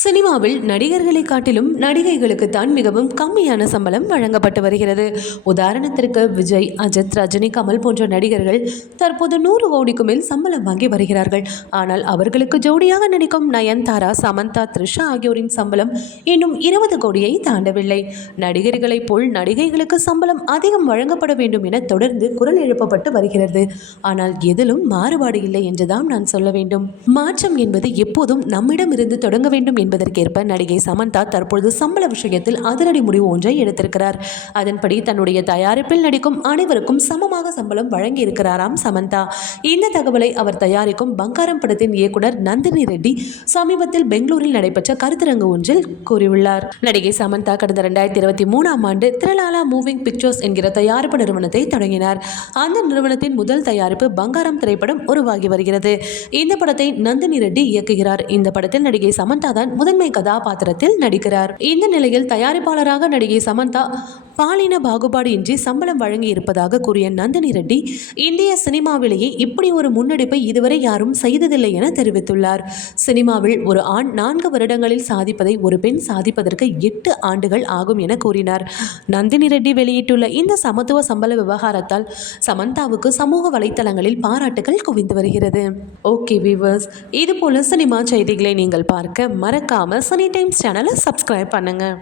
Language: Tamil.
சினிமாவில் நடிகர்களை காட்டிலும் நடிகைகளுக்கு தான் மிகவும் கம்மியான சம்பளம் வழங்கப்பட்டு வருகிறது. உதாரணத்திற்கு விஜய் அஜித் ரஜினி கமல் போன்ற நடிகர்கள் தற்போது நூறு கோடிக்கு மேல் சம்பளம் வாங்கி வருகிறார்கள். ஆனால் அவர்களுக்கு ஜோடியாக நடிக்கும் நயன்தாரா சமந்தா த்ரிஷா ஆகியோரின் சம்பளம் இன்னும் இருபது கோடியை தாண்டவில்லை. நடிகர்களைப் போல் நடிகைகளுக்கு சம்பளம் அதிகம் வழங்கப்பட வேண்டும் என தொடர்ந்து குரல் எழுப்பப்பட்டு வருகிறது. ஆனால் எதிலும் மாறுபாடு இல்லை என்றுதான் நான் சொல்ல வேண்டும். மாற்றம் என்பது எப்போதும் நம்மிடமிருந்து தொடங்க வேண்டும் என்பதற்கேற்ப நடிகை சமந்தா தற்பொழுது சம்பள விஷயத்தில் அதிரடி முடிவு ஒன்றை எடுத்திருக்கிறார். அதன்படி தன்னுடைய தயாரிப்பில் நடிக்கும் அனைவருக்கும் சமமாக சம்பளம் வழங்கி இருக்கிறாராம் சமந்தா. இந்த தகவலை அவர் தயாரிக்கும் பங்காரம் படத்தின் இயக்குனர் நந்தினி ரெட்டி சமீபத்தில் பெங்களூரில் நடைபெற்ற கருத்தரங்கு ஒன்றில் கூறியுள்ளார். நடிகை சமந்தா கடந்த ரெண்டாயிரத்தி இருபத்தி மூணாம் ஆண்டு திரளாலா மூவிங் பிக்சர்ஸ் என்கிற தயாரிப்பு நிறுவனத்தை தொடங்கினார். அந்த நிறுவனத்தின் முதல் தயாரிப்பு பங்காரம் திரைப்படம் உருவாகி வருகிறது. இந்த படத்தை நந்தினி ரெட்டி இயக்குகிறார். இந்த படத்தில் நடிகை சமந்தா தான் முதன்மை கதாபாத்திரத்தில் நடிக்கிறார். இந்த நிலையில் தயாரிப்பாளராக நடிகை சமந்தா பாலின பாகுபாடு இன்றி சம்பளம் வழங்கி இருப்பதாக கூறிய நந்தினி ரெட்டி இந்திய சினிமாவிலேயே இப்படி ஒரு முன்னெடுப்பை இதுவரை யாரும் செய்ததில்லை என தெரிவித்துள்ளார். சினிமாவில் ஒரு ஆண் நான்கு வருடங்களில் சாதிப்பதை ஒரு பெண் சாதிப்பதற்கு எட்டு ஆண்டுகள் ஆகும் என கூறினார். நந்தினி ரெட்டி வெளியிட்டுள்ள இந்த சமத்துவ சம்பள விவகாரத்தால் சமந்தாவுக்கு சமூக வலைத்தளங்களில் பாராட்டுகள் குவிந்து வருகிறது. ஓகே விவர்ஸ் இது போல சினிமா செய்திகளை நீங்கள் பார்க்க மறக்க மறக்காமல் சனி டைம்ஸ் சேனலை சப்ஸ்கிரைப் பண்ணுங்கள்